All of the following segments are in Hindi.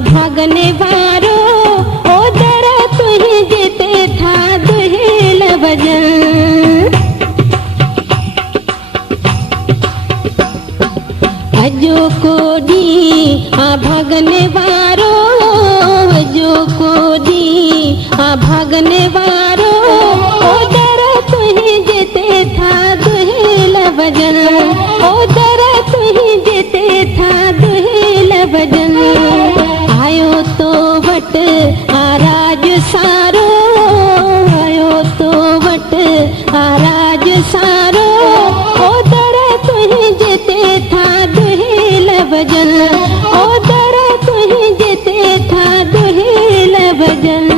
भागने वारो ओ दर तुही जेते था दुहेल भजन। अजो कोडी भागने वारो, अजो कोडी भागने वारो ओ दर तुही जेते था दुहेल भजन, ओ दर तुही जेते था दुहेल भजन। आयो तो वट आराज सारो, आयो तो वट आराज सारो ओ दर तुही जेते था दुहेल भजन, ओ दर तुही जेते था दुहेल भजन।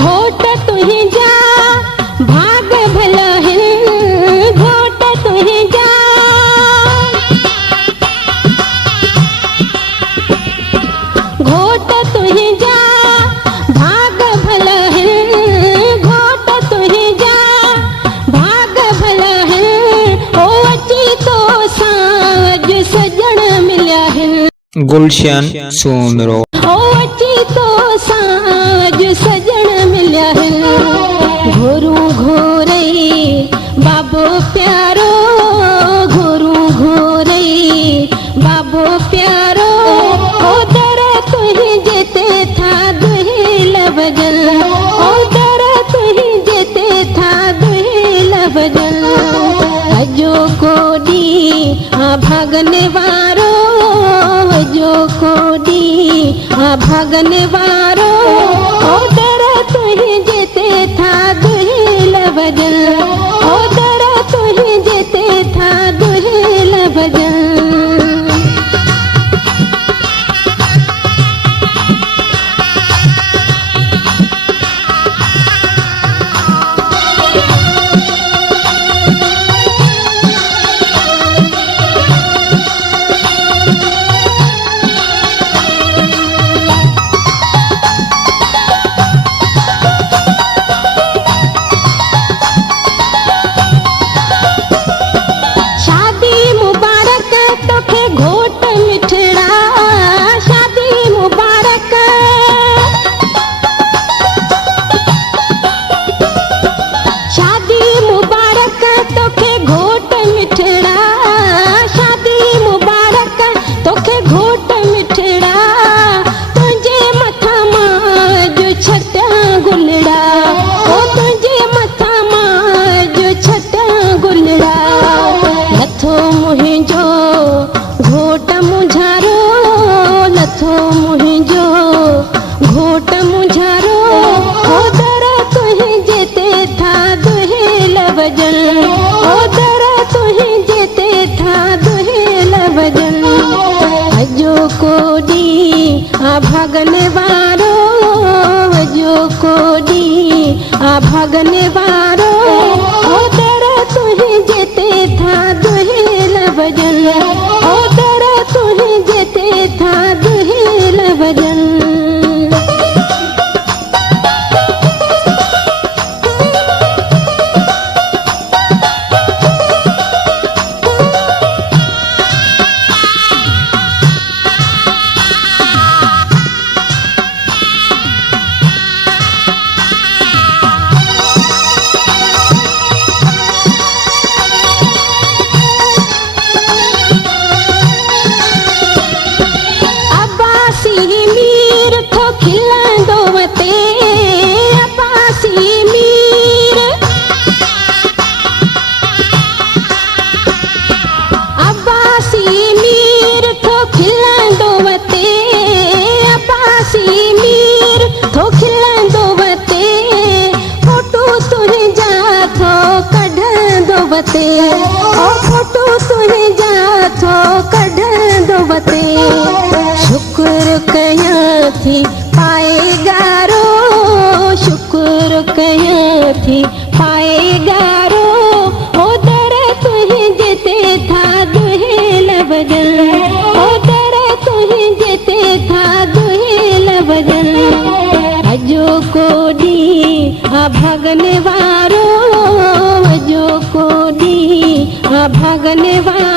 घोट तुही जा भाग भला है, घोट तुही जा, घोट तुही जा भाग भला है, घोट तुही जा भाग भला है ओ अची तो साज सजण मिलिया है। गुलशन सोमरो ओ अची तो साज सजण मिलिया है। घोरू घोरई बाबो प्यारो, घोरू घोरई बाबो प्यारो ओ दर तुही जेते था दुहेल भजन, ओ दर तुही जेते था दुहेल भजन। अजो कोडी भागने वारो, अजो कोडी भागने वारो ओ दर तुही जेते था दुहेल भजन, ओ दर तुही जेते था दुहेल भजन। शादी मुबारक तोखे घोट मिठड़ा, शादी मुबारक, शादी मुबारक तोखे घोट मिठड़ा, शादी मुबारक तोखे घोट मिठड़ा। तुझे मथा माज छटा गुलड़ा, ओ तुझे मथा माज छटा गुलड़ा। लथो मुहिंजो घोट मुझारो, लथो मुहिंजो घोट मुझारो ओ दर तुही जेते था दुहेल भजन, ओ दर तुही जेते था दुहेल भजन। अजो कोडी भागने वारो, अजो कोडी भागने वारो ओ दर तुही जेते था दुहेल भजन, ओ दर तुही जेते था दुहेल भजन। बते ओ फोटो तुहे जा थो कढंदो बते शुक्र कयां थी पाए गारो सखी पाएगा रो उधर तुही जेते था दुहेल बजन उधर तुही जेते था दुहेल बजन अजो कोडी आ भगन वारो अजो कोडी आ भगन वारो